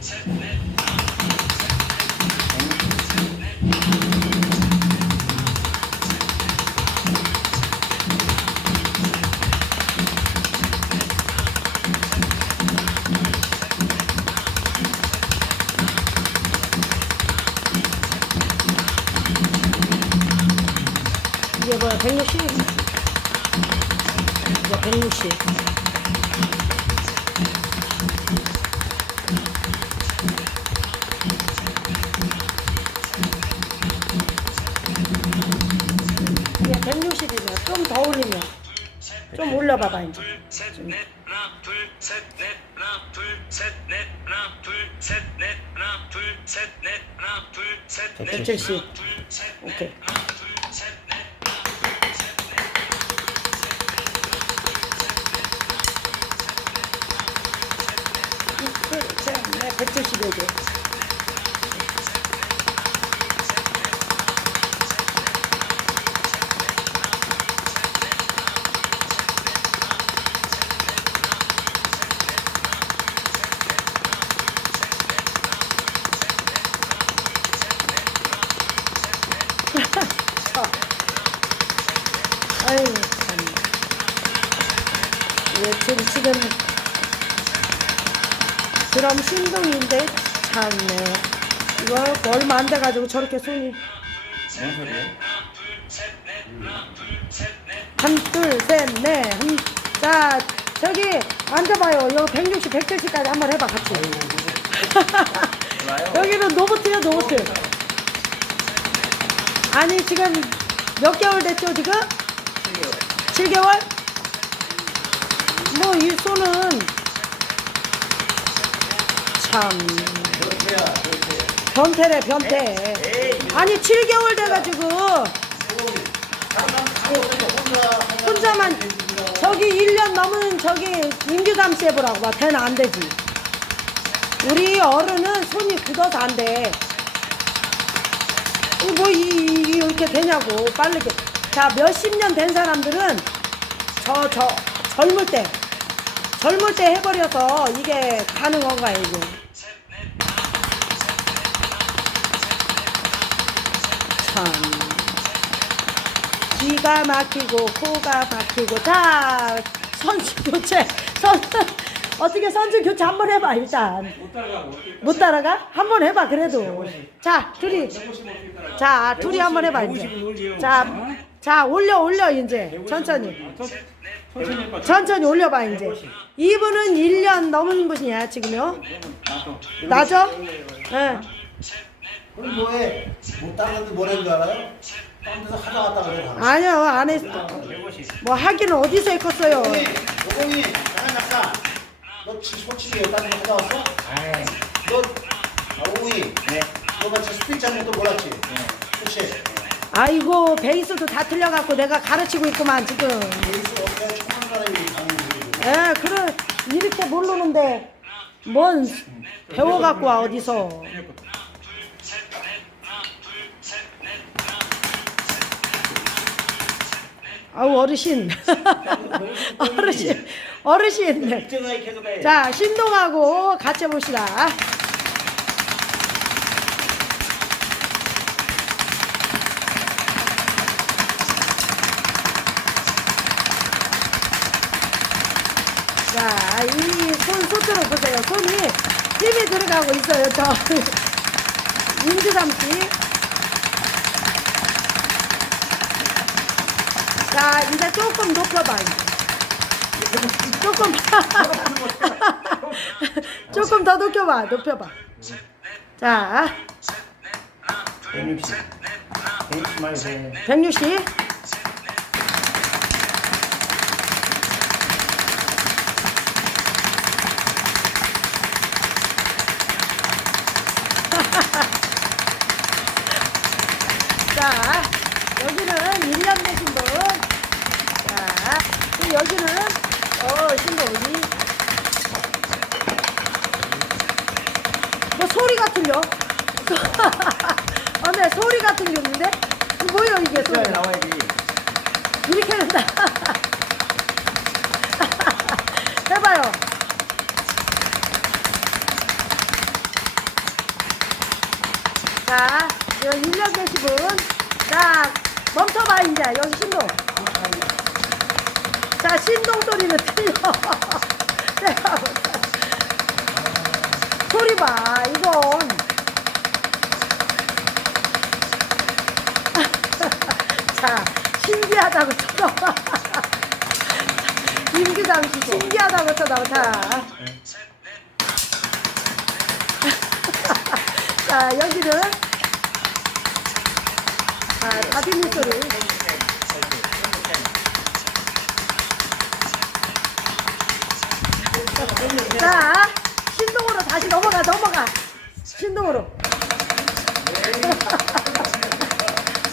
이게 뭐야 160? 이제 160 이게 하나 둘셋넷 하나 둘셋넷 170 오케이 네, 170여개 아유 참. 예, 지금 지금 드럼 신동인데 참네. 이거 얼마 안 돼가지고 저렇게 손이 뭔 소리야? 한, 둘, 셋, 넷. 음, 자, 저기 앉아봐요. 여기 160, 170까지 한번 해봐, 같이. 여기는 노보트요, 노보트. 아니, 지금 몇 개월 됐죠, 지금? 7개월? 뭐, 이 손은 참. 변태래, 변태. 아니, 7개월 돼가지고 혼자만 저기 1년 넘은 저기 임규담 씨 해보라고 봐. 걔는 안 되지. 우리 어른은 손이 굳어서 안 돼. 이 뭐, 이, 이, 이렇게 되냐고, 빠르게. 자, 몇십 년 된 사람들은 저, 저, 젊을 때, 젊을 때 해버려서 이게 가능한 거야, 이게. 참. 귀가 막히고, 코가 막히고, 자, 선수 교체. 선, 어떻게 선수 교체 한 번 해봐, 일단. 못 따라가? 한 번 해봐, 그래도. 자, 둘이. 자, 둘이 한 번 해봐, 이제. 자, 자, 올려, 올려, 이제. 천천히. 천천히. 천천히 올려봐, 이제. 이분은 1년 넘은 분이야, 지금요. 나죠? 예. 그럼 뭐해? 못 따라가는데 뭐라는 줄 알아요? 딴 데서 하다 갔다 그래. 다. 아니요, 안 했어. 뭐 하기는 어디서 했겠어요. 오공이, 오공이, 나간 작가. 너 지- 솔직히 딴 데서 하다 왔어? 아이, 너, 아, 오공이, 네. 너가 저 스피치 하는 것도 몰랐지? 그치? 아이고, 베이스도 다 틀려갖고 내가 가르치고 있구만, 지금. 사람이 가는? 예, 그래, 이렇게 모르는데, 뭔 배워갖고 와, 어디서. 아우, 어르신. 어르신, 어르신. 계속 해. 자, 신동하고 같이 해봅시다. 자, 이 손 소트로 보세요. 손이 힘이 들어가고 있어요. 저 임주삼 씨. 자, 이제 조금 높여봐. 조금 조금 더 높여봐 높여봐 자 160. 160 말고 해. 160 자, 여기는 1년 되신 분. 자, 그리고 여기는, 어, 신동이. 뭐 소리가 틀려? 아, 네, 소리가 틀리는데? 뭐예요, 이게 소리? 나와야지. 이렇게 된다. 해봐요. 자, 여기 1년 되신 분. 자, 멈춰봐, 이제. 여기 신동. 자, 신동 소리는 틀려. 내가. 소리 봐, 이건. 자, 신기하다고 쳐다봐. 임규장 씨, 신기하다고 쳐다봐. 자. 자, 여기는. 자, 다빈이 소리. 자, 신동으로 다시 넘어가, 넘어가. 신동으로.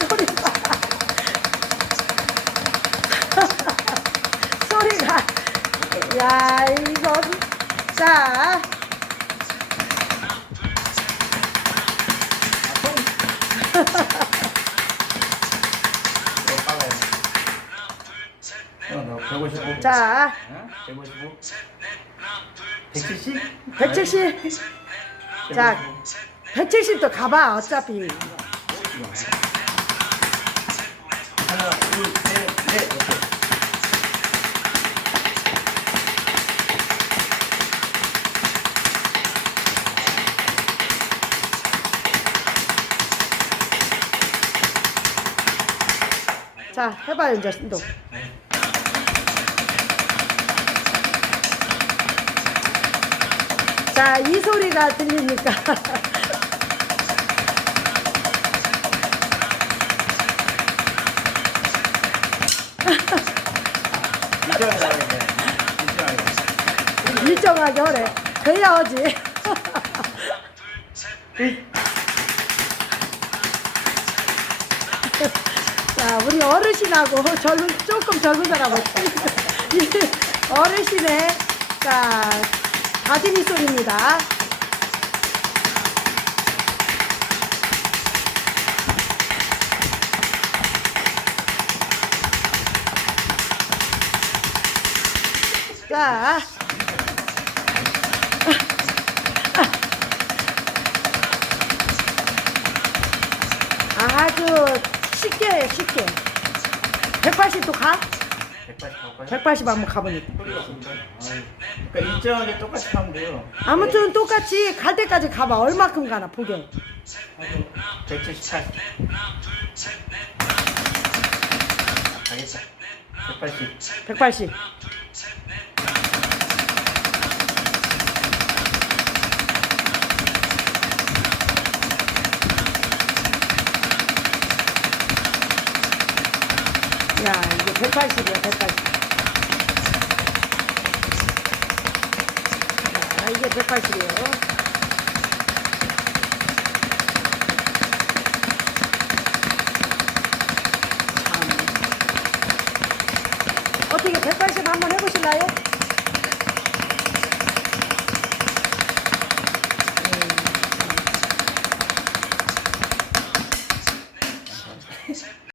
소리 봐. 소리가. 야, 이거. 자. 어, 너 155. 자, 어? 155. 넷, 170? 170. 자, 170도 가봐, 어차피. 하나, 둘, 셋, 넷. 오케이. 자, 해봐요, 이제 신 자, 이 소리가 들리니까. 일정하게 하래. 그래야 하지. 자, 우리 어르신하고 젊은, 조금 젊은 사람하고. 이 어르신의, 자, 다짐이 소리입니다. 자. 아주 쉽게 해, 쉽게. 180도 가? 180 가까이. 180 한번 가보니까. 소리가 없는데. 아유. 그러니까 일정하게 똑같이 하면 돼요. 아무튼 똑같이 갈 때까지 가봐. 얼마큼 가나, 보게. 178. 가겠다. 180. 180. 야, 이게 180이야, 180. 이게 180이에요. 어떻게 180 한번 해보실래요?